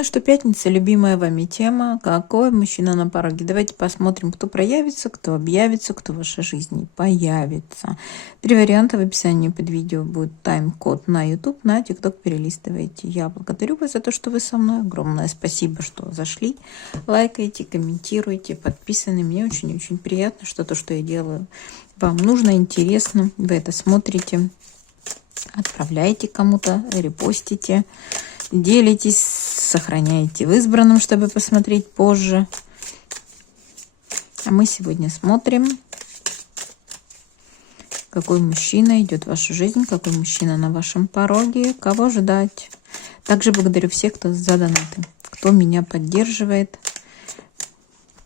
Ну что, пятница, любимая вами тема. Какой мужчина на пороге? Давайте посмотрим, кто проявится, кто объявится, кто в вашей жизни появится. 3 варианта в описании под видео будет тайм-код на YouTube, на TikTok перелистывайте. Я благодарю вас за то, что вы со мной. Огромное спасибо, что зашли. Лайкайте, комментируйте, подписаны. Мне очень-очень приятно, что то, что я делаю, вам нужно, интересно. Вы это смотрите, отправляйте кому-то, репостите. Делитесь, сохраняйте в избранном, чтобы посмотреть позже. А мы сегодня смотрим, какой мужчина идет в вашу жизнь, какой мужчина на вашем пороге, кого ждать. Также благодарю всех, кто за донаты, кто меня поддерживает.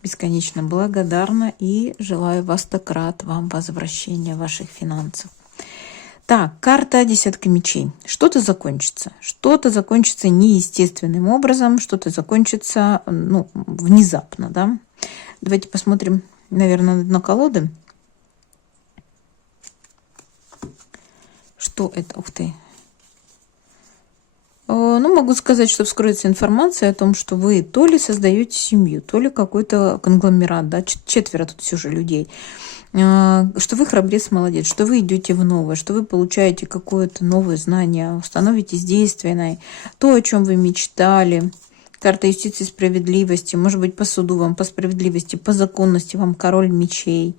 Бесконечно благодарна и желаю вас так рад, вам возвращения ваших финансов. Так, карта десятка мечей. Что-то закончится. Что-то закончится неестественным образом, что-то закончится, ну, внезапно, да. Давайте посмотрим, наверное, на колоды. Что это? Ух ты. Ну, могу сказать, что вскроется информация о том, что вы то ли создаете семью, то ли какой-то конгломерат, да, 4 тут все же людей. Что вы храбрец, молодец, что вы идете в новое, что вы получаете какое-то новое знание, становитесь действенной, то, о чем вы мечтали. Карта юстиции и справедливости, может быть, по суду вам, по справедливости, по законности вам король мечей.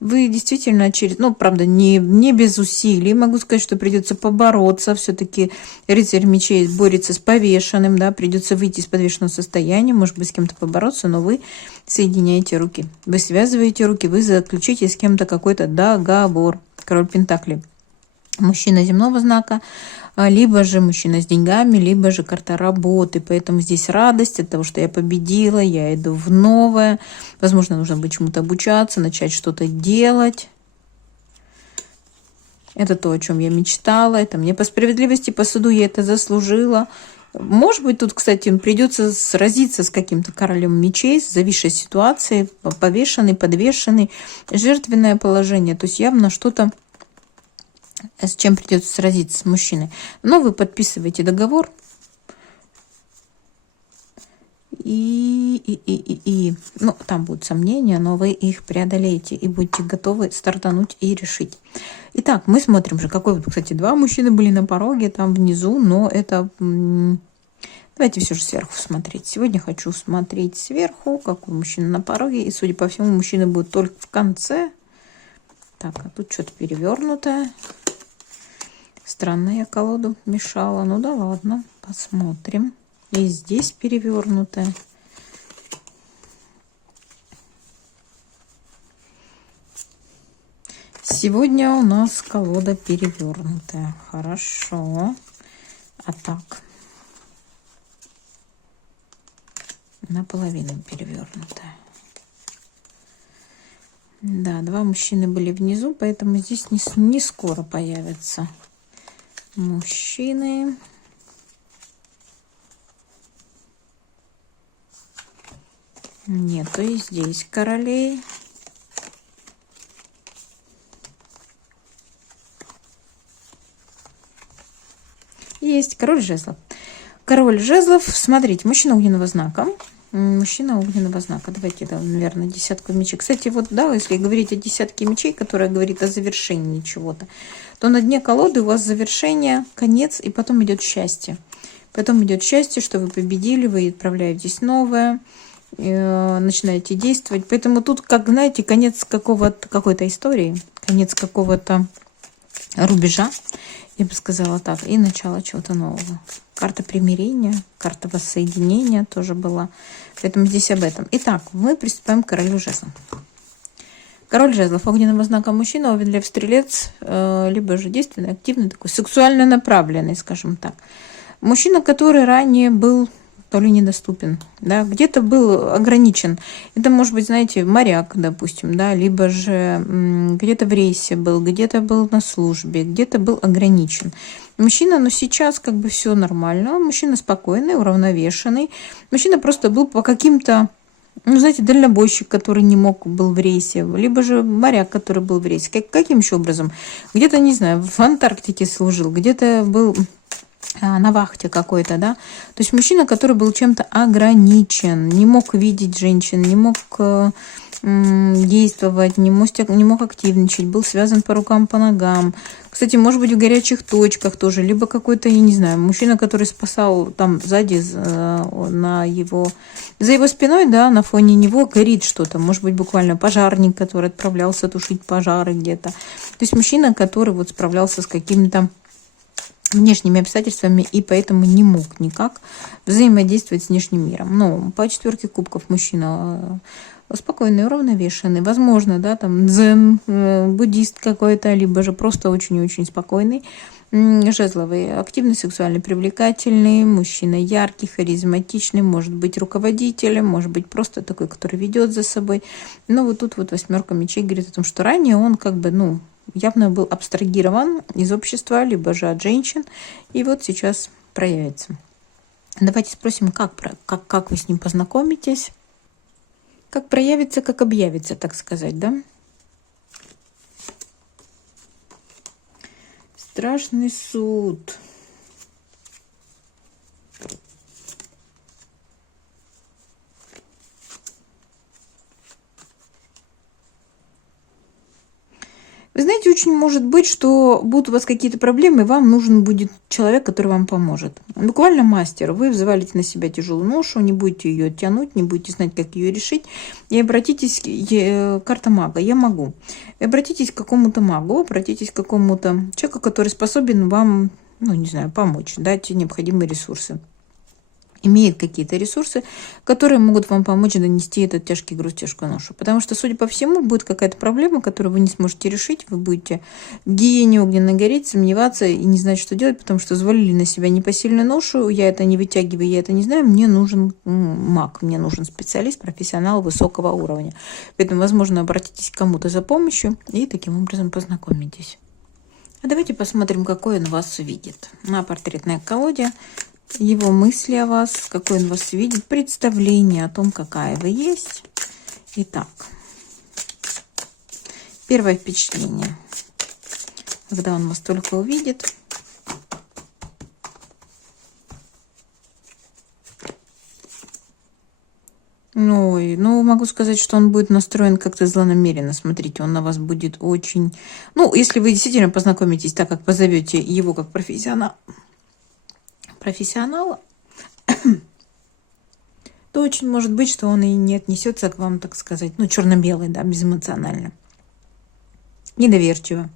Вы действительно через, ну, правда, не без усилий, могу сказать, что придется побороться. Все-таки рыцарь мечей борется с повешенным, да, придется выйти из подвешенного состояния, может быть, с кем-то побороться, но вы соединяете руки. Вы связываете руки, вы заключите с кем-то какой-то договор. Король Пентаклей. Мужчина земного знака, либо же мужчина с деньгами, либо же карта работы. Поэтому здесь радость от того, что я победила, я иду в новое. Возможно, нужно будет чему-то обучаться, начать что-то делать. Это то, о чем я мечтала. Это мне по справедливости, по суду я это заслужила. Может быть, тут, кстати, придется сразиться с каким-то королем мечей, с зависшей ситуацией, повешенный, подвешенный, жертвенное положение. То есть явно что-то, с чем придется сразиться с мужчиной. Но вы подписываете договор. Ну, там будут сомнения, но вы их преодолеете и будете готовы стартануть и решить. Итак, мы смотрим же, какой, кстати, 2 мужчины были на пороге, там внизу, но это... Давайте все же сверху смотреть. Сегодня хочу смотреть сверху, какой мужчина на пороге, и, судя по всему, мужчина будет только в конце. Так, а тут что-то перевернутое. Странно, я колоду мешала. Ну да ладно, посмотрим. И здесь перевернутая. Сегодня у нас колода перевернутая. Хорошо. А так. Наполовину перевернутая. Да, 2 мужчины были внизу, поэтому здесь не скоро появятся мужчины. Нету и здесь королей. Есть король жезлов. Король жезлов, смотрите, мужчина огненного знака. Мужчина огненного знака. Давайте, да, наверное, десятку мечей. Кстати, вот, да, если говорить о десятке мечей, которая говорит о завершении чего-то, то на дне колоды у вас завершение, конец, и потом идет счастье. Потом идет счастье, что вы победили, вы отправляетесь новое, начинаете действовать. Поэтому тут, как, знаете, конец какой-то истории, конец какого-то рубежа, я бы сказала так, и начало чего-то нового. Карта примирения, карта воссоединения тоже была. Поэтому здесь об этом. Итак, мы приступаем к королю жезлов. Король жезлов, огненного знака мужчина, овен, лев, стрелец, либо же действенный, активный, такой сексуально направленный, скажем так. Мужчина, который ранее был то ли недоступен, да, где-то был ограничен. Это может быть, знаете, моряк, допустим, да, либо же где-то в рейсе был, где-то был на службе, где-то был ограничен. Мужчина, но сейчас как бы все нормально, мужчина спокойный, уравновешенный. Мужчина просто был по каким-то, ну, знаете, дальнобойщик, который не мог, был в рейсе, либо же моряк, который был в рейсе. Каким еще образом? Где-то, не знаю, в Антарктике служил, где-то был на вахте какой-то, да. То есть мужчина, который был чем-то ограничен, не мог видеть женщин, не мог действовать, не мог активничать, был связан по рукам, по ногам. Кстати, может быть, в горячих точках тоже, либо какой-то, я не знаю, мужчина, который спасал там сзади, за его спиной, да, на фоне него горит что-то. Может быть, буквально пожарник, который отправлялся тушить пожары где-то. То есть мужчина, который вот справлялся с какими-то внешними обстоятельствами и поэтому не мог никак взаимодействовать с внешним миром. Но по 4 кубков мужчина спокойный, уравновешенный, возможно, да, там дзен, буддист какой-то, либо же просто очень-очень спокойный. Жезловый, активный, сексуально привлекательный, мужчина яркий, харизматичный, может быть руководителем, может быть просто такой, который ведет за собой. Но вот тут вот 8 мечей говорит о том, что ранее он как бы, явно был абстрагирован из общества, либо же от женщин, и вот сейчас проявится. Давайте спросим, как вы с ним познакомитесь, как проявится, как объявится, так сказать, да? Страшный суд. Вы знаете, очень может быть, что будут у вас какие-то проблемы, и вам нужен будет человек, который вам поможет. Буквально мастер. Вы взвалите на себя тяжелую ношу, не будете ее тянуть, не будете знать, как ее решить. И обратитесь, карта мага, я могу. И обратитесь к какому-то магу, обратитесь к какому-то человеку, который способен вам, помочь, дать необходимые ресурсы. Имеет какие-то ресурсы, которые могут вам помочь донести этот тяжкий груз, тяжкую ношу. Потому что, судя по всему, будет какая-то проблема, которую вы не сможете решить. Вы будете в гиене огненно гореть, сомневаться и не знать, что делать, потому что взвалили на себя непосильную ношу. Я это не вытягиваю, я это не знаю. Мне нужен маг, мне нужен специалист, профессионал высокого уровня. Поэтому, возможно, обратитесь к кому-то за помощью и таким образом познакомитесь. А давайте посмотрим, какой он вас видит. На портретной колоде его мысли о вас, какой он вас видит, представление о том, какая вы есть. Итак, первое впечатление, когда он вас только увидит. Могу сказать, что он будет настроен как-то злонамеренно. Смотрите, он на вас будет очень... если вы действительно познакомитесь так, как позовете его как профессионала, то очень может быть, что он и не отнесется к вам, так сказать, черно-белый, да, безэмоционально. Недоверчиво.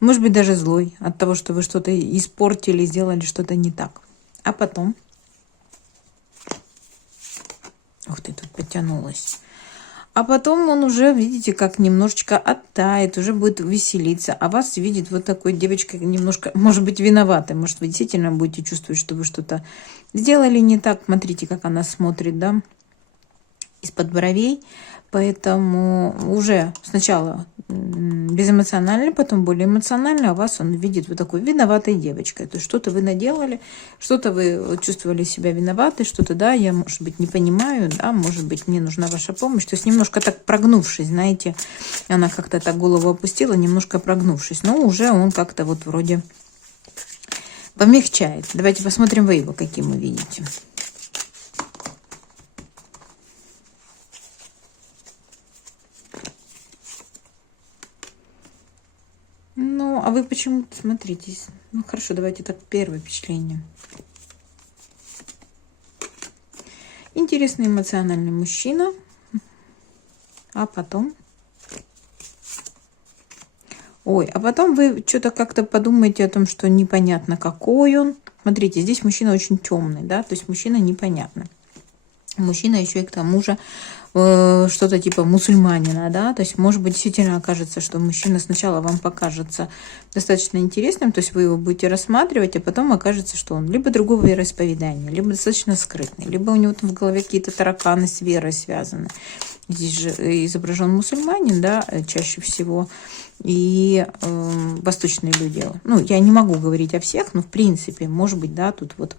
Может быть, даже злой от того, что вы что-то испортили, сделали что-то не так. А потом... Ух ты, тут потянулась. А потом он уже, видите, как немножечко оттает, уже будет веселиться. А вас видит вот такой девочка немножко, может быть, виноватой. Может, вы действительно будете чувствовать, что вы что-то сделали не так. Смотрите, как она смотрит, да, из-под бровей. Поэтому уже сначала безэмоционально, потом более эмоционально, а вас он видит вот такой виноватой девочкой. То есть что-то вы наделали, что-то вы чувствовали себя виноватой, что-то, да, я, может быть, не понимаю, да, может быть, мне нужна ваша помощь. То есть немножко так прогнувшись, знаете, она как-то так голову опустила, немножко прогнувшись. Но уже он как-то вот вроде помягчает. Давайте посмотрим вы его, каким вы видите. А вы почему-то смотритесь. Хорошо, давайте так, первое впечатление. Интересный эмоциональный мужчина. А потом... а потом вы что-то как-то подумаете о том, что непонятно, какой он. Смотрите, здесь мужчина очень темный, да, то есть мужчина непонятный. Мужчина еще и к тому же что-то типа мусульманина, да, то есть, может быть, действительно окажется, что мужчина сначала вам покажется достаточно интересным, то есть вы его будете рассматривать, а потом окажется, что он либо другого вероисповедания, либо достаточно скрытный, либо у него там в голове какие-то тараканы с верой связаны. Здесь же изображен мусульманин, да, чаще всего, и восточные люди. Я не могу говорить о всех, но в принципе, может быть, да, тут вот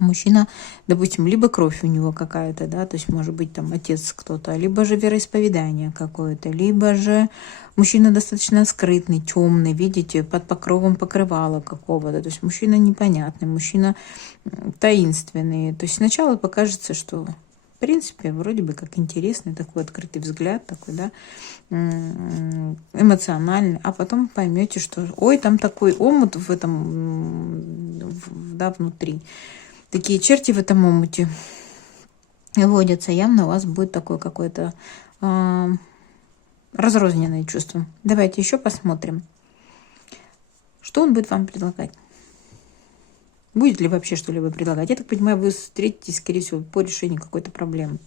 Мужчина, допустим, либо кровь у него какая-то, да, то есть может быть там отец кто-то, либо же вероисповедание какое-то, либо же мужчина достаточно скрытный, темный, видите, под покровом покрывала какого-то, то есть мужчина непонятный, мужчина таинственный. То есть сначала покажется, что в принципе вроде бы как интересный такой открытый взгляд, такой, да, эмоциональный, а потом поймете, что ой, там такой омут в этом, да, внутри. Такие черти в этом омуте водятся. Явно у вас будет такое какое-то разрозненное чувство. Давайте еще посмотрим, что он будет вам предлагать. Будет ли вообще что-либо предлагать? Я так понимаю, вы встретитесь, скорее всего, по решению какой-то проблемы.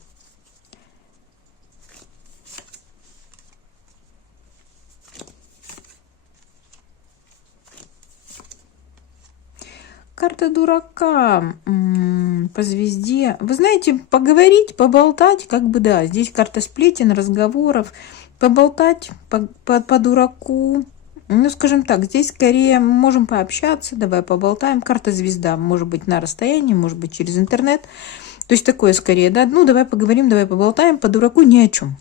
Карта дурака по звезде. Вы знаете, поговорить, поболтать, как бы да. Здесь карта сплетен, разговоров. Поболтать по дураку. Ну, скажем так, здесь скорее можем пообщаться, давай поболтаем. Карта звезда, может быть, на расстоянии, может быть, через интернет. То есть такое скорее, да, ну, давай поговорим, давай поболтаем, по дураку ни о чем.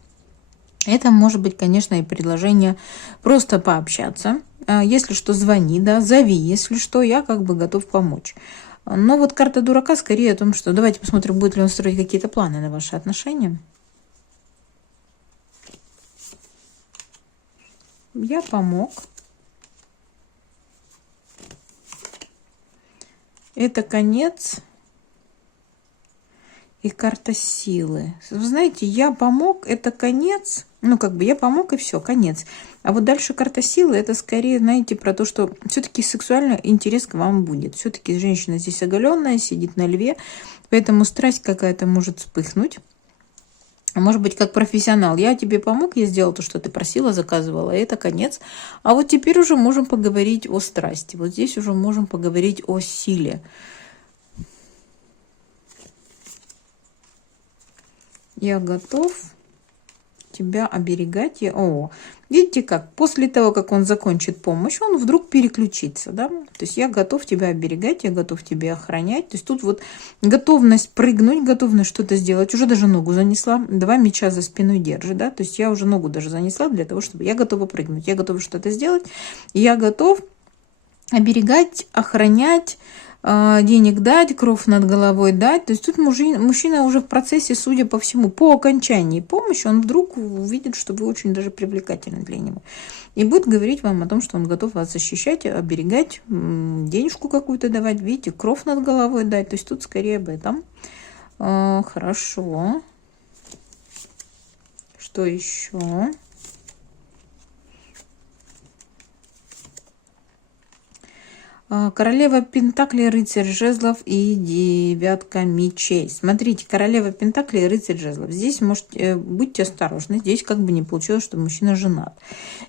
Это может быть, конечно, и предложение просто пообщаться. Если что, звони, да, зови, если что, я как бы готов помочь. Но вот карта дурака скорее о том, что давайте посмотрим, будет ли он строить какие-то планы на ваши отношения. Я помог. Это конец. И карта силы. Вы знаете, я помог, это конец. Ну, как бы я помог, и все, конец. А вот дальше карта силы, это скорее, знаете, про то, что все-таки сексуальный интерес к вам будет. Все-таки женщина здесь оголенная, сидит на льве, поэтому страсть какая-то может вспыхнуть. А может быть, как профессионал. Я тебе помог, я сделал то, что ты просила, заказывала, и это конец. А вот теперь уже можем поговорить о страсти. Вот здесь уже можем поговорить о силе. Я готов тебя оберегать. Видите как? После того, как он закончит помощь, он вдруг переключится, да? То есть я готов тебя оберегать, я готов тебя охранять. То есть тут вот готовность прыгнуть, готовность что-то сделать. Уже даже ногу занесла. 2 меча за спиной держит, да? То есть я уже ногу даже занесла для того, чтобы я готова прыгнуть. Я готова что-то сделать. Я готов оберегать, охранять, денег дать, кров над головой дать. То есть тут мужчина уже в процессе, судя по всему, по окончании помощи, он вдруг увидит, что вы очень даже привлекательны для него. И будет говорить вам о том, что он готов вас защищать, оберегать, денежку какую-то давать, видите, кров над головой дать. То есть тут скорее об этом. Хорошо. Что еще? Королева Пентаклей, рыцарь жезлов и 9 мечей. Смотрите, королева Пентаклей, рыцарь жезлов. Здесь будьте осторожны. Здесь как бы не получилось, что мужчина женат.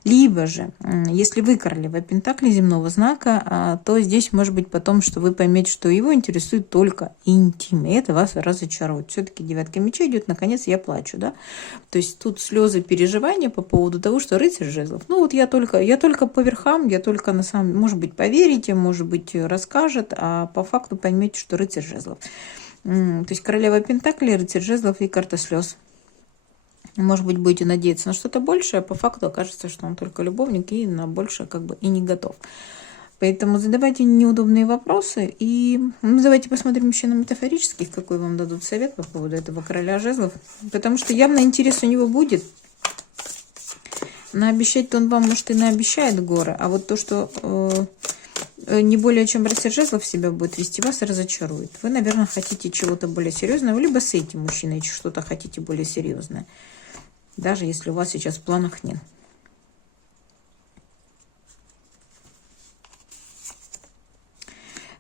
Либо же, если вы королева Пентаклей земного знака, то здесь может быть потом, что вы поймете, что его интересует только интим. И это вас разочарует. Все-таки 9 мечей идет, наконец, я плачу, да? То есть тут слезы, переживания по поводу того, что рыцарь жезлов. Ну вот я только по верхам, я только на самом, может быть, поверите, может быть, расскажет, а по факту поймете, что рыцарь жезлов. То есть королева Пентаклей, рыцарь жезлов и карта слез. Может быть, будете надеяться на что-то большее, а по факту окажется, что он только любовник и на большее как бы и не готов. Поэтому задавайте неудобные вопросы и давайте посмотрим еще на метафорических, какой вам дадут совет по поводу этого короля жезлов. Потому что явно интерес у него будет. Наобещать-то он вам, может, и наобещает горы, а вот то, что не более чем рыцарь жезлов себя будет вести, вас разочарует. Вы, наверное, хотите чего-то более серьезного, либо с этим мужчиной что-то хотите более серьезное. Даже если у вас сейчас в планах нет.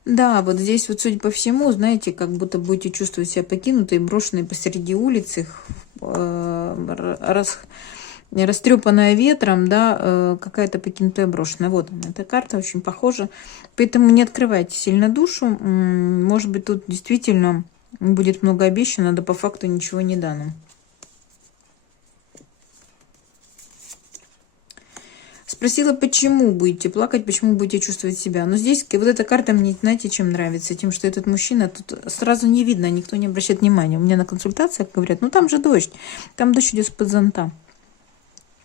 Да, вот здесь вот, судя по всему, знаете, как будто будете чувствовать себя покинутой, брошенной посреди улицы, растрепанная ветром, да, какая-то покинутая, брошенная. Вот она, эта карта очень похожа. Поэтому не открывайте сильно душу. Может быть, тут действительно будет много обещано, да по факту ничего не дано. Спросила, почему будете плакать, почему будете чувствовать себя. Но здесь вот эта карта мне, знаете, чем нравится? Тем, что этот мужчина, тут сразу не видно, никто не обращает внимания. У меня на консультациях говорят, ну там же дождь, там дождь идет с-под зонта.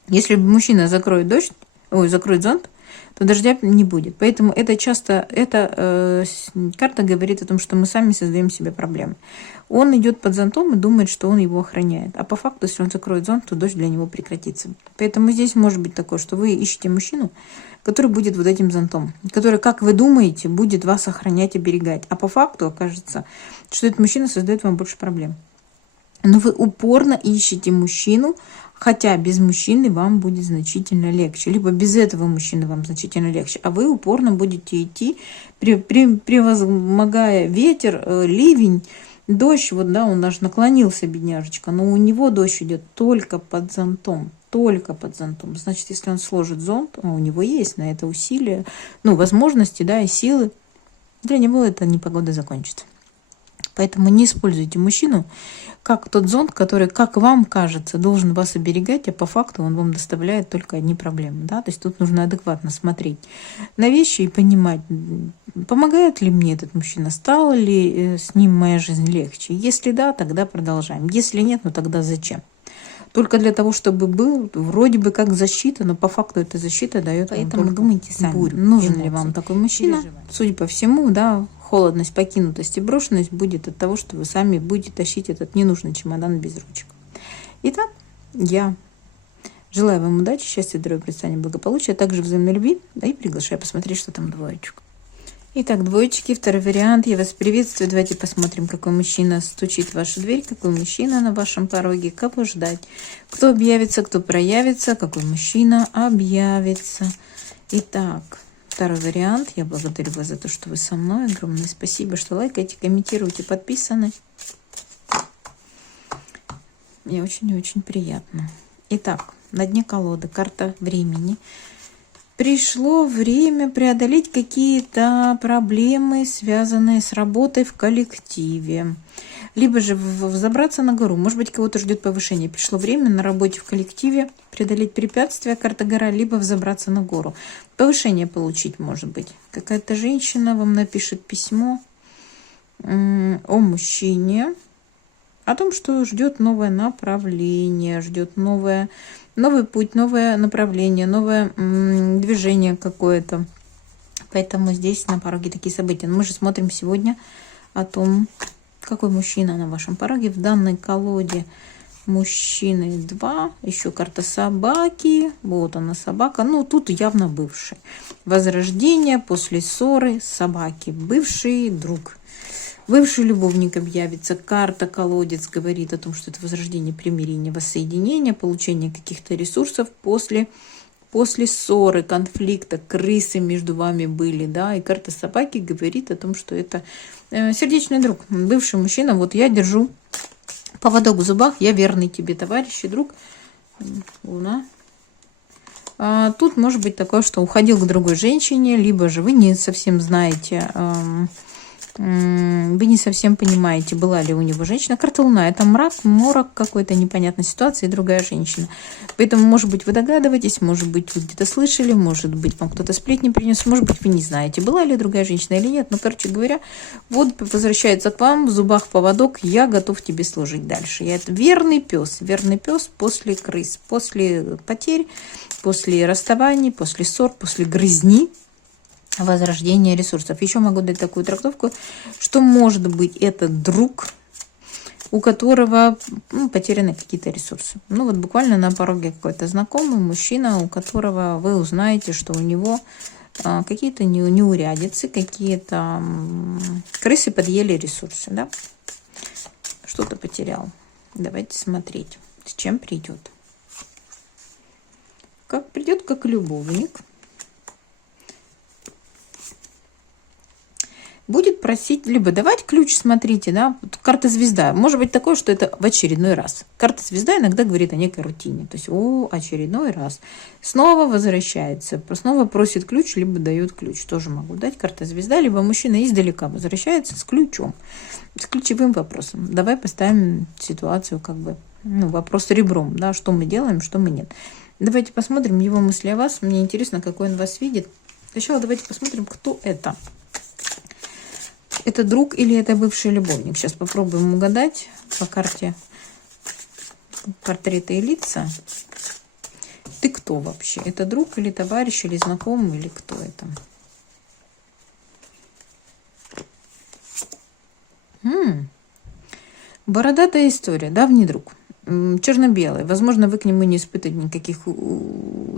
Если мужчина закроет дождь, закроет зонт, то дождя не будет. Поэтому это часто, эта карта говорит о том, что мы сами создаем себе проблемы. Он идет под зонтом и думает, что он его охраняет. А по факту, если он закроет зонт, то дождь для него прекратится. Поэтому здесь может быть такое, что вы ищете мужчину, который будет вот этим зонтом, который, как вы думаете, будет вас охранять, оберегать. А по факту окажется, что этот мужчина создает вам больше проблем. Но вы упорно ищете мужчину, хотя без мужчины вам будет значительно легче. Либо без этого мужчины вам значительно легче. А вы упорно будете идти, превозмогая ветер, ливень, дождь. Вот, да, он даже наклонился, бедняжечка. Но у него дождь идет только под зонтом. Только под зонтом. Значит, если он сложит зонт, у него есть на это усилия, возможности, да, и силы. Для него эта непогода закончится. Поэтому не используйте мужчину как тот зонт, который, как вам кажется, должен вас оберегать, а по факту он вам доставляет только одни проблемы. Да? То есть тут нужно адекватно смотреть на вещи и понимать, помогает ли мне этот мужчина, стала ли с ним моя жизнь легче. Если да, тогда продолжаем. Если нет, тогда зачем? Только для того, чтобы был вроде бы как защита, но по факту эта защита дает. Поэтому думайте сами, нужен ли вам такой мужчина. Судя по всему, да, холодность, покинутость и брошенность будет от того, что вы сами будете тащить этот ненужный чемодан без ручек. Итак, я желаю вам удачи, счастья, здоровья, процветания, благополучия, а также взаимной любви, да и приглашаю посмотреть, что там двоечек. Итак, двоечки, второй вариант. Я вас приветствую. Давайте посмотрим, какой мужчина стучит в вашу дверь, какой мужчина на вашем пороге, кого ждать, кто объявится, кто проявится, какой мужчина объявится. Итак, второй вариант. Я благодарю вас за то, что вы со мной. Огромное спасибо, что лайкаете, комментируете, подписаны. Мне очень и очень приятно. Итак, на дне колоды карта времени. Пришло время преодолеть какие-то проблемы, связанные с работой в коллективе. Либо же взобраться на гору. Может быть, кого-то ждет повышение. Пришло время на работе в коллективе преодолеть препятствия, карта гора, либо взобраться на гору. Повышение получить, может быть. Какая-то женщина вам напишет письмо о мужчине, о том, что ждет новое направление, ждет новый путь, новое направление, новое движение какое-то. Поэтому здесь на пороге такие события. Но мы же смотрим сегодня о том, какой мужчина на вашем пороге. В данной колоде мужчины 2, еще карта собаки. Вот она, собака. Тут явно бывший. Возрождение после ссоры собаки. Бывший друг. Бывший любовник объявится. Карта колодец говорит о том, что это возрождение, примирение, воссоединение, получение каких-то ресурсов после ссоры, конфликта, крысы между вами были, да. И карта собаки говорит о том, что это сердечный друг, бывший мужчина. Вот я держу поводок в зубах, я верный тебе товарищ и друг. Луна. Тут может быть такое, что уходил к другой женщине, либо же вы не совсем знаете, вы не совсем понимаете, была ли у него женщина. Карта Луна — это мрак, морок какой-то, непонятной ситуации и другая женщина. Поэтому, может быть, вы догадываетесь, может быть, вы где-то слышали, может быть, вам кто-то сплетни принес, может быть, вы не знаете, была ли другая женщина или нет. Но, короче говоря, вот возвращается к вам, в зубах поводок, я готов тебе служить дальше. Я это верный пес после крыс, после потерь, после расставаний, после ссор, после грызни. Возрождение ресурсов. Еще могу дать такую трактовку, что может быть этот друг, у которого потеряны какие-то ресурсы. Вот буквально на пороге какой-то знакомый мужчина, у которого вы узнаете, что у него какие-то неурядицы, какие-то крысы подъели ресурсы, да? Что-то потерял. Давайте смотреть, с чем придет. Как придет, как любовник. Будет просить, либо давать ключ, смотрите, да, карта звезда. Может быть такое, что это в очередной раз. Карта звезда иногда говорит о некой рутине. То есть, очередной раз. Снова возвращается, снова просит ключ, либо дает ключ. Тоже могу дать. Карта звезда, либо мужчина издалека возвращается с ключом. С ключевым вопросом. Давай поставим ситуацию, вопрос ребром, да, что мы делаем, что мы нет. Давайте посмотрим его мысли о вас. Мне интересно, какой он вас видит. Сначала давайте посмотрим, кто это. Это друг или это бывший любовник? Сейчас попробуем угадать по карте портреты и лица. Ты кто вообще? Это друг или товарищ, или знакомый, или кто это? Бородатая история, давний друг. Черно-белый. Возможно, вы к нему не испытываете никаких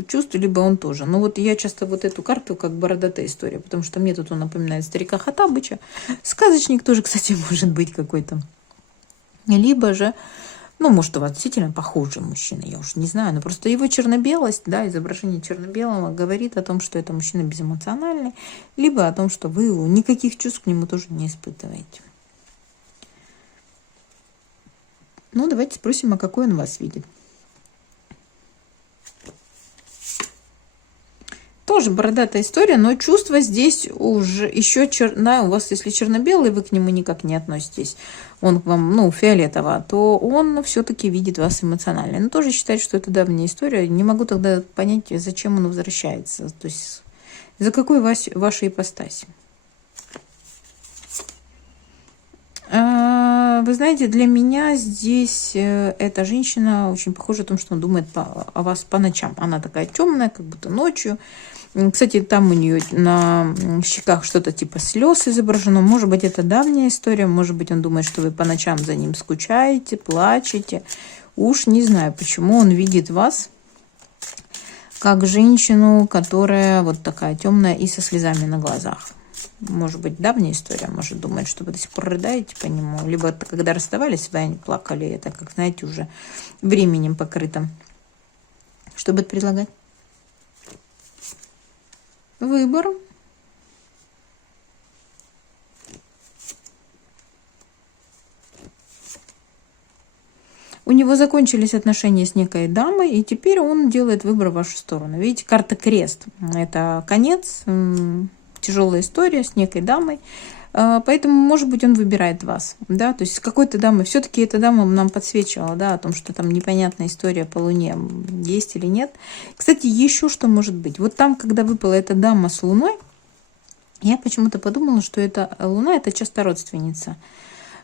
чувств, либо он тоже. Но вот я часто вот эту карту как бородатая история, потому что мне тут он напоминает старика Хаттабыча. Сказочник тоже, кстати, может быть какой-то. Либо же, ну, может, у вас действительно похожий мужчина, я уж не знаю, но просто его черно-белость, да, изображение черно-белого говорит о том, что это мужчина безэмоциональный, либо о том, что вы никаких чувств к нему тоже не испытываете. Ну, давайте спросим, а какой он вас видит. Тоже бородатая история, но чувства здесь уже еще да, у вас, если черно-белый, вы к нему никак не относитесь, он к вам, ну, фиолетово, то он все-таки видит вас эмоционально. Но тоже считает, что это давняя история. Не могу тогда понять, зачем он возвращается. То есть, за какой ваша ипостась. Вы знаете, для меня здесь эта женщина очень похожа о том, что он думает о вас по ночам. Она такая темная, как будто ночью. Кстати, там у нее на щеках что-то типа слез изображено. Может быть, это давняя история. Может быть, он думает, что вы по ночам за ним скучаете, плачете. Уж не знаю, почему он видит вас как женщину, которая вот такая темная и со слезами на глазах. Может быть, давняя история, может думать, что вы до сих пор рыдаете по нему. Либо когда расставались, вы они плакали, это, как знаете, уже временем покрыто. Что будет предлагать? Выбор. У него закончились отношения с некой дамой, и теперь он делает выбор в вашу сторону. Видите, карта крест. Это конец. Тяжелая история с некой дамой, поэтому, может быть, он выбирает вас, да, то есть с какой-то дамой, все-таки эта дама нам подсвечивала, да, о том, что там непонятная история по Луне есть или нет. Кстати, еще что может быть, вот там, когда выпала эта дама с Луной, я почему-то подумала, что эта Луна, это часто родственница.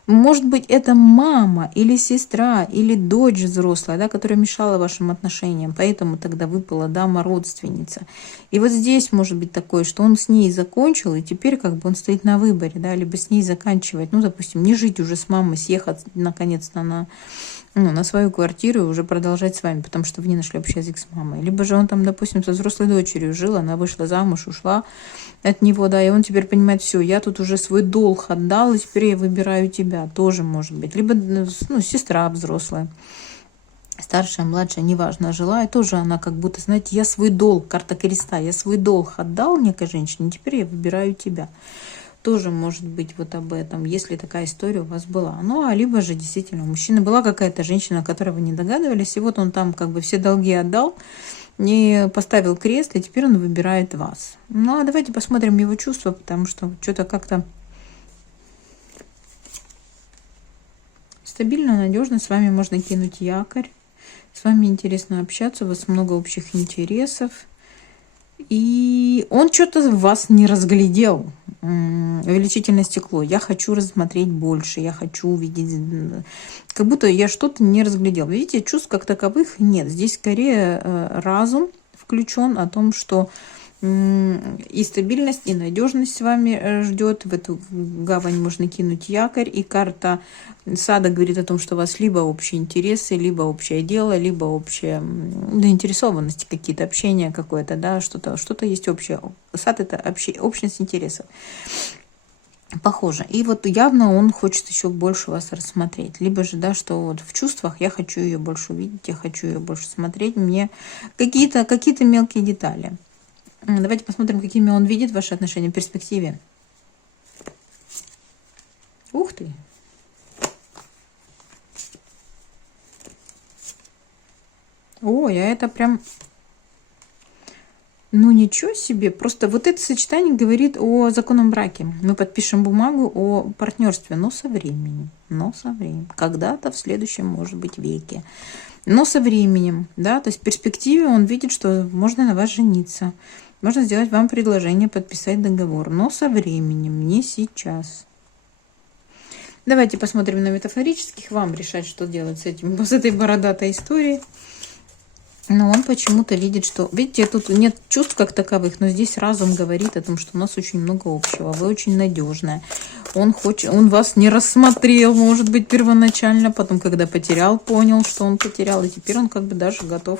Может быть, это мама или сестра, или дочь взрослая, да, которая мешала вашим отношениям. Поэтому тогда выпала дама-родственница. И вот здесь может быть такое, что он с ней закончил, и теперь как бы он стоит на выборе, да, либо с ней заканчивать. Ну, допустим, не жить уже с мамой, съехать наконец-то на свою квартиру и уже продолжать с вами, потому что вы не нашли общий язык с мамой. Либо же он там, допустим, со взрослой дочерью жил, она вышла замуж, ушла от него, да, и он теперь понимает, все, я тут уже свой долг отдал, и теперь я выбираю тебя, тоже может быть. Либо, ну, сестра взрослая, старшая, младшая, неважно, жила, и тоже она как будто, знаете, я свой долг, карта креста, я свой долг отдал некой женщине, теперь я выбираю тебя. Тоже может быть вот об этом, если такая история у вас была. Ну, а либо же действительно у мужчины была какая-то женщина, о которой вы не догадывались, и вот он там как бы все долги отдал, не поставил крест, и теперь он выбирает вас. Ну, а давайте посмотрим его чувства, потому что что-то как-то стабильно, надежно, с вами можно кинуть якорь, с вами интересно общаться, у вас много общих интересов. И он что-то в вас не разглядел. Увеличительное стекло. Я хочу рассмотреть больше, я хочу увидеть, как будто я что-то не разглядел. Видите, чувств как таковых нет. Здесь скорее разум включен о том, что и стабильность, и надежность с вами ждет. В эту гавань можно кинуть якорь. И карта сада говорит о том, что у вас либо общие интересы, либо общее дело, либо общая заинтересованность, какие-то общения какое-то, да, что-то есть общее. Сад — это общность интересов. Похоже. И вот явно он хочет еще больше вас рассмотреть. Либо же, да, что вот в чувствах я хочу ее больше увидеть, я хочу ее больше смотреть. Мне какие-то мелкие детали. Давайте посмотрим, какими он видит ваши отношения в перспективе. Ух ты! Ой, а это прям... Ну, ничего себе. Просто вот это сочетание говорит о законном браке. Мы подпишем бумагу о партнерстве, но со временем. Когда-то в следующем, может быть, веке. но со временем, да, то есть в перспективе он видит, что можно на вас жениться, можно сделать вам предложение, подписать договор, но со временем, не сейчас. Давайте посмотрим на метафорических, вам решать, что делать с этим, с этой бородатой историей. Но он почему-то видит, что... Видите, тут нет чувств как таковых, но здесь разум говорит о том, что у нас очень много общего. Вы очень надежная. Он вас не рассмотрел, может быть, первоначально. Потом, когда потерял, понял, что он потерял. И теперь он как бы даже готов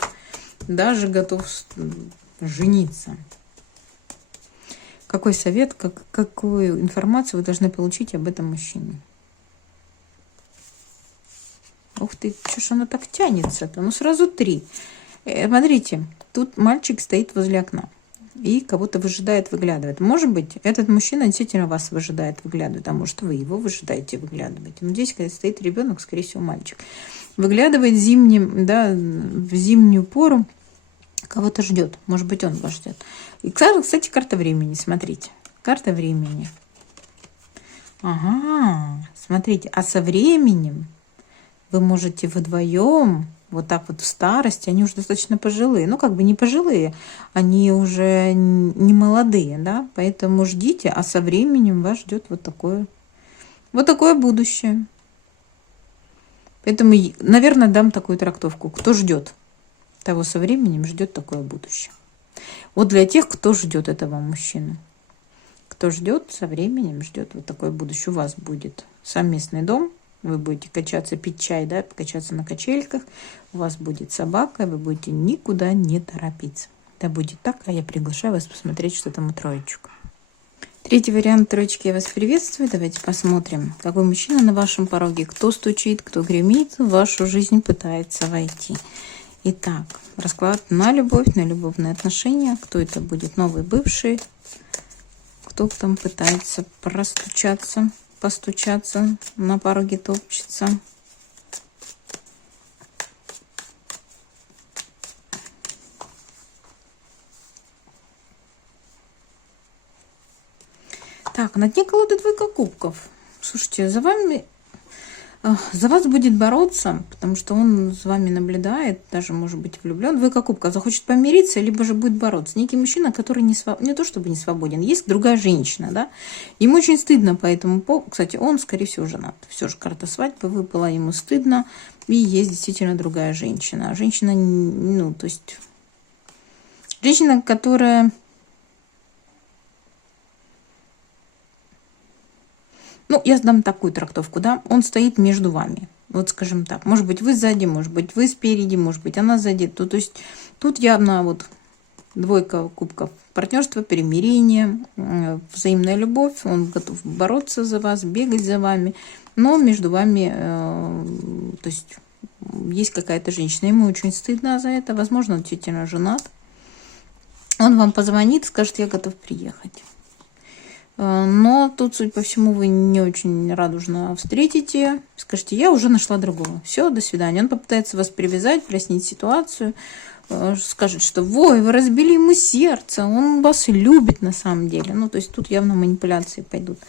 жениться. Какой совет, какую информацию вы должны получить об этом мужчине? Ух ты, что ж оно так тянется-то? Ну, сразу 3. Смотрите, тут мальчик стоит возле окна и кого-то выжидает, выглядывает. Может быть, этот мужчина действительно вас выжидает, выглядывает, а может, вы его выжидаете, выглядываете. Но здесь, когда стоит ребенок, скорее всего, мальчик, выглядывает в зимнюю пору, кого-то ждет. Может быть, он вас ждет. И, кстати, карта времени, смотрите. Карта времени. Ага, смотрите, а со временем вы можете вдвоем... Вот так вот в старости, они уже достаточно пожилые. Ну, как бы не пожилые, они уже не молодые, да. Поэтому ждите, а со временем вас ждет вот такое будущее. Поэтому, наверное, дам такую трактовку. Кто ждет, того со временем ждет такое будущее. Вот для тех, кто ждет этого мужчину. Кто ждет, со временем ждет вот такое будущее. У вас будет совместный дом. Вы будете качаться, пить чай, да, качаться на качельках. У вас будет собака, вы будете никуда не торопиться. Да будет так, а я приглашаю вас посмотреть, что там у троечек. Третий вариант троечки, я вас приветствую. Давайте посмотрим, какой мужчина на вашем пороге. Кто стучит, кто гремит, в вашу жизнь пытается войти. Итак, расклад на любовь, на любовные отношения. Кто это будет? Новый, бывший? Кто там пытается постучаться, на пороге топчется. Так, на дне колоды двойка кубков. Слушайте, за вас будет бороться, потому что он с вами наблюдает, даже может быть влюблен. Двойка кубков, захочет помириться, либо же будет бороться. Некий мужчина, который не то чтобы не свободен, есть другая женщина, да. Ему очень стыдно по этому поводу. Кстати, он, скорее всего, женат. Все же карта свадьбы выпала, ему стыдно. И есть действительно другая женщина. Женщина, ну, то есть... Женщина, которая... Ну, я сдам такую трактовку, да, он стоит между вами, вот скажем так, может быть, вы сзади, может быть, вы спереди, может быть, она сзади, то есть тут явно вот двойка кубков, партнерство, примирение, взаимная любовь, он готов бороться за вас, бегать за вами, но между вами, то есть есть какая-то женщина, ему очень стыдно за это, возможно, он действительно женат, он вам позвонит, скажет, я готов приехать. Но тут, судя по всему, вы не очень радужно встретите. Скажите, я уже нашла другого. Все, до свидания. Он попытается вас привязать, прояснить ситуацию. Скажет, что ой, вы разбили ему сердце. Он вас любит на самом деле. Ну, то есть тут явно манипуляции пойдут.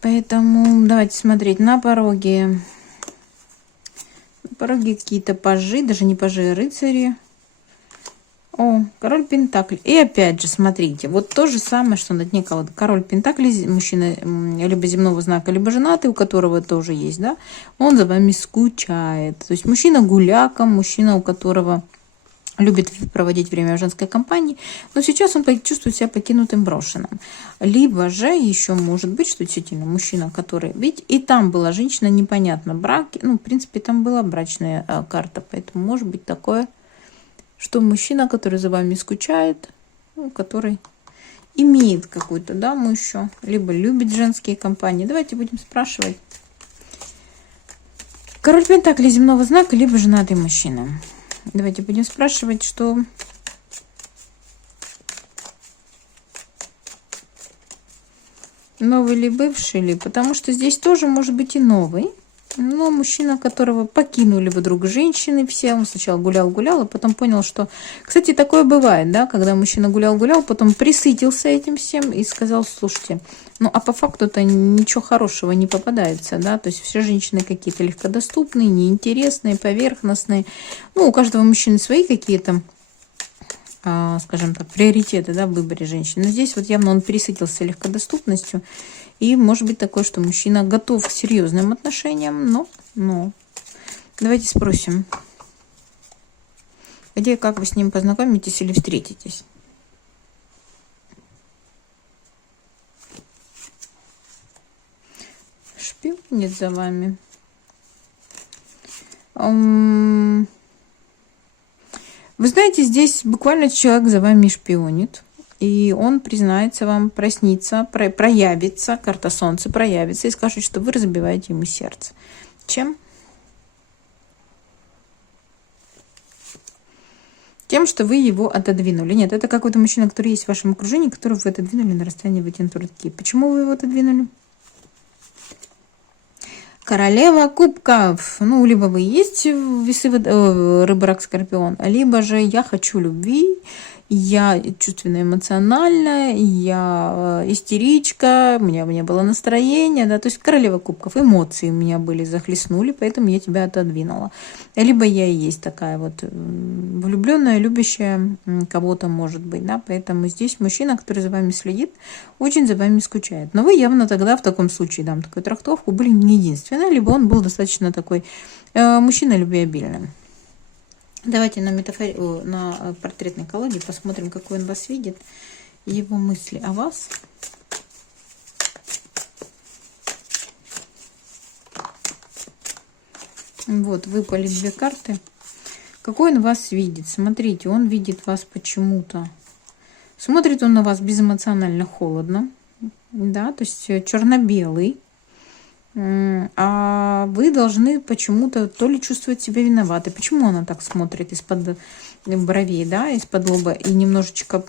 Поэтому давайте смотреть на пороге. На пороге какие-то пажи, даже не пажи, а рыцари. О, король пентаклей. И опять же, смотрите, вот то же самое, что на дне колоды. Король пентаклей, мужчина либо земного знака, либо женатый, у которого тоже есть, да, он за вами скучает. То есть мужчина гуляка, мужчина, у которого любит проводить время в женской компании, но сейчас он чувствует себя покинутым, брошенным. Либо же еще может быть, что действительно мужчина, который... Ведь и там была женщина, непонятно, брак, ну, в принципе, там была брачная карта, поэтому может быть такое... что мужчина, который за вами скучает, ну, который имеет какую-то даму еще, либо любит женские компании. Давайте будем спрашивать. Король пентаклей земного знака, либо женатый мужчина. Давайте будем спрашивать, что... Новый ли, бывший ли? Потому что здесь тоже может быть и новый. Но мужчина, которого покинули вдруг женщины все, он сначала гулял-гулял, а потом понял, что... Кстати, такое бывает, да, когда мужчина гулял-гулял, потом присытился этим всем и сказал, слушайте, ну, а по факту-то ничего хорошего не попадается, да, то есть все женщины какие-то легкодоступные, неинтересные, поверхностные. Ну, у каждого мужчины свои какие-то, скажем так, приоритеты, да, в выборе женщин. Но здесь вот явно он пересытился легкодоступностью. И может быть такое, что мужчина готов к серьезным отношениям, но. Давайте спросим, где, как вы с ним познакомитесь или встретитесь. Шпионит за вами. Вы знаете, здесь буквально человек за вами шпионит. И он признается вам, проснится, проявится, карта солнца проявится и скажет, что вы разбиваете ему сердце. Чем? Тем, что вы его отодвинули. Нет, это какой-то мужчина, который есть в вашем окружении, которого вы отодвинули на расстоянии вытянутой руки. Почему вы его отодвинули? Королева кубков. Ну, либо вы есть весы, рыба, рак, скорпион, либо же я хочу любви, я чувственно-эмоциональная, я истеричка, у меня не было настроения, да, то есть королева кубков, эмоции у меня были, захлестнули, поэтому я тебя отодвинула. Либо я и есть такая вот влюбленная, любящая кого-то, может быть, да, поэтому здесь мужчина, который за вами следит, очень за вами скучает. Но вы явно тогда в таком случае, дам такую трактовку, были не единственные, либо он был достаточно такой мужчина любвеобильный. Давайте на портретной колоде посмотрим, какой он вас видит, его мысли о вас. Вот, выпали две карты. Какой он вас видит? Смотрите, он видит вас почему-то. Смотрит он на вас безэмоционально, холодно, да, то есть черно-белый. А вы должны почему-то то ли чувствовать себя виноваты. Почему она так смотрит из-под бровей, да, из-под лоба, и немножечко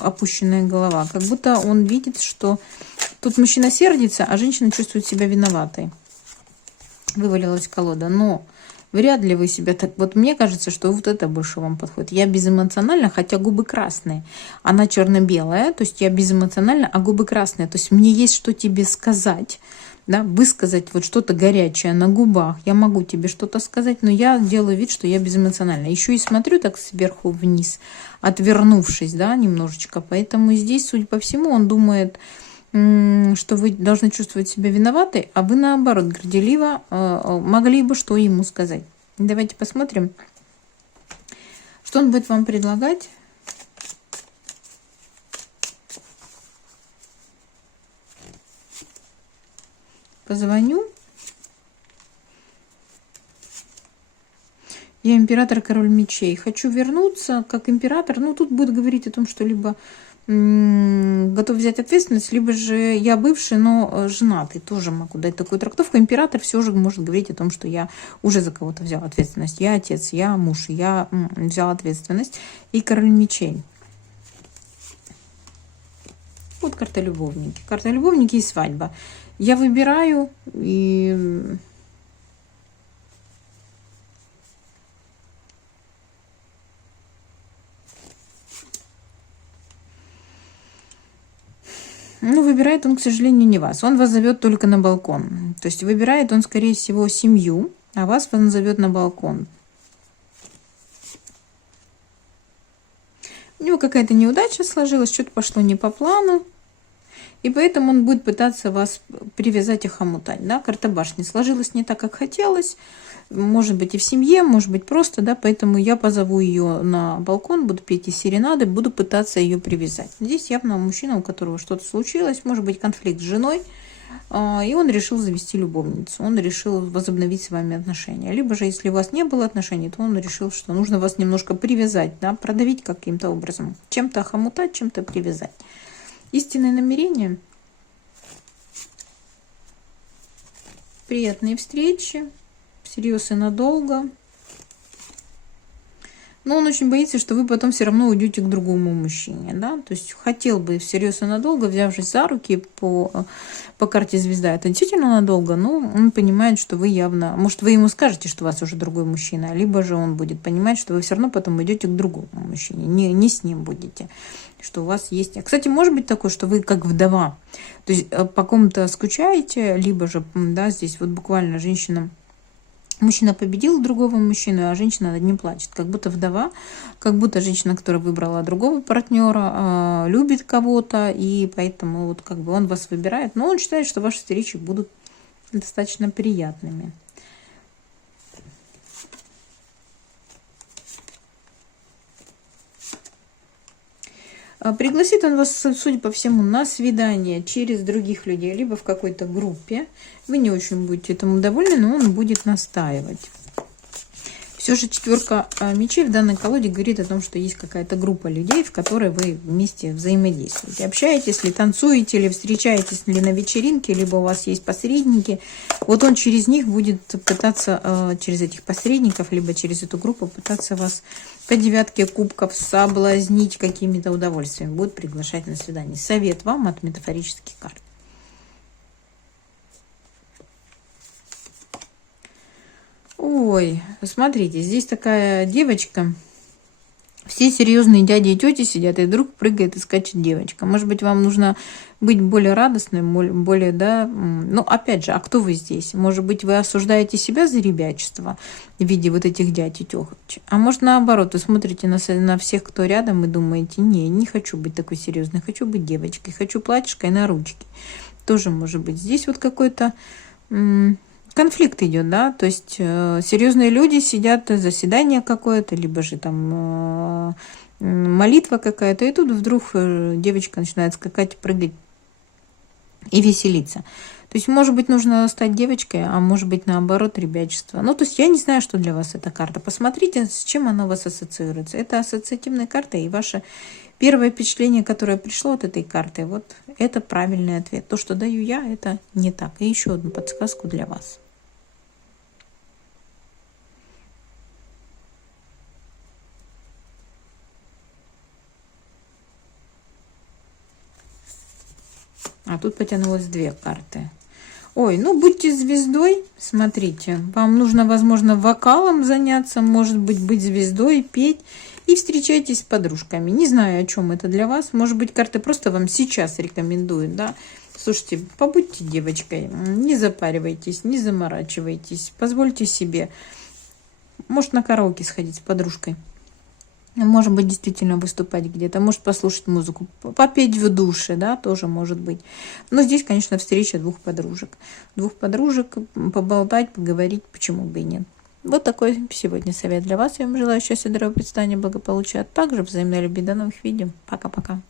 опущенная голова? Как будто он видит, что тут мужчина сердится, а женщина чувствует себя виноватой. Вывалилась колода. Но вряд ли вы себя так... Вот мне кажется, что вот это больше вам подходит. Я безэмоциональна, хотя губы красные. Она черно-белая, то есть я безэмоциональна, а губы красные. То есть мне есть что тебе сказать. Да, высказать вот что-то горячее на губах. Я могу тебе что-то сказать, но я делаю вид, что я безэмоциональна. Еще и смотрю так сверху вниз, отвернувшись, да, немножечко. Поэтому здесь, судя по всему, он думает, что вы должны чувствовать себя виноватой, а вы, наоборот, горделиво могли бы что ему сказать. Давайте посмотрим, что он будет вам предлагать. Позвоню. Я император, король мечей. Хочу вернуться как император. Ну, тут будет говорить о том, что либо готов взять ответственность, либо же я бывший, но женатый. Тоже могу дать такую трактовку. Император все же может говорить о том, что я уже за кого-то взял ответственность. Я отец, я муж, я взял ответственность. И король мечей. Вот карта любовники. Карта любовники и свадьба. Я выбираю и... Ну, выбирает он, к сожалению, не вас. Он вас зовет только на балкон. То есть выбирает он, скорее всего, семью, а вас он зовет на балкон. У него какая-то неудача сложилась, что-то пошло не по плану. И поэтому он будет пытаться вас привязать и хомутать. Да? Карта башни сложилась не так, как хотелось. Может быть и в семье, может быть просто. Да? Поэтому я позову ее на балкон, буду петь и серенады, буду пытаться ее привязать. Здесь явно мужчина, у которого что-то случилось. Может быть конфликт с женой. И он решил завести любовницу. Он решил возобновить с вами отношения. Либо же, если у вас не было отношений, то он решил, что нужно вас немножко привязать. Да? Продавить каким-то образом. Чем-то охомутать, чем-то привязать. Истинные намерения. Приятные встречи. Всерьез и надолго. Но он очень боится, что вы потом все равно уйдете к другому мужчине, да, то есть хотел бы всерьез и надолго, взявшись за руки по карте звезда, это действительно надолго, но он понимает, что вы явно, может, вы ему скажете, что у вас уже другой мужчина, либо же он будет понимать, что вы все равно потом идете к другому мужчине, не с ним будете, что у вас есть. Кстати, может быть такое, что вы как вдова, то есть по кому-то скучаете, либо же, да, здесь вот буквально мужчина победил другого мужчину, а женщина над ним плачет. Как будто вдова, как будто женщина, которая выбрала другого партнера, любит кого-то, и поэтому вот как бы он вас выбирает. Но он считает, что ваши встречи будут достаточно приятными. Пригласит он вас, судя по всему, на свидание через других людей, либо в какой-то группе. Вы не очень будете этому довольны, но он будет настаивать. Все же 4 мечей в данной колоде говорит о том, что есть какая-то группа людей, в которой вы вместе взаимодействуете. Общаетесь ли, танцуете ли, встречаетесь ли на вечеринке, либо у вас есть посредники. Вот он через них будет пытаться, через этих посредников, либо через эту группу пытаться вас по 9 кубков соблазнить какими-то удовольствиями. Будет приглашать на свидание. Совет вам от метафорических карт. Ой, смотрите, здесь такая девочка. Все серьезные дяди и тети сидят, и вдруг прыгает и скачет девочка. Может быть, вам нужно быть более радостным, более, да. Ну, опять же, а кто вы здесь? Может быть, вы осуждаете себя за ребячество в виде вот этих дядь и тёч. А может, наоборот, вы смотрите на всех, кто рядом, и думаете, не хочу быть такой серьезной, хочу быть девочкой, хочу платьишко и на ручки. Тоже может быть. Здесь вот какой-то конфликт идет, да, то есть серьезные люди сидят, заседание какое-то, либо же там молитва какая-то, и тут вдруг девочка начинает скакать, прыгать и веселиться. То есть, может быть, нужно стать девочкой, а может быть, наоборот, ребячество. Ну, то есть, я не знаю, что для вас эта карта. Посмотрите, с чем она у вас ассоциируется. Это ассоциативная карта, и ваше первое впечатление, которое пришло от этой карты, вот это правильный ответ. То, что даю я, это не так. И еще одну подсказку для вас. А тут потянулось 2 карты. Ой, ну будьте звездой, смотрите. Вам нужно, возможно, вокалом заняться, может быть звездой, петь. И встречайтесь с подружками. Не знаю, о чем это для вас. Может быть, карты просто вам сейчас рекомендуют, да. Слушайте, побудьте девочкой, не запаривайтесь, не заморачивайтесь. Позвольте себе, может, на караоке сходить с подружкой. Может быть, действительно выступать где-то, может послушать музыку, попеть в душе, да, тоже может быть. Но здесь, конечно, встреча 2 подружек. 2 подружек, поболтать, поговорить, почему бы и нет. Вот такой сегодня совет для вас. Я вам желаю счастья, здоровья, процветания, благополучия, а также взаимной любви. До новых видео. Пока-пока.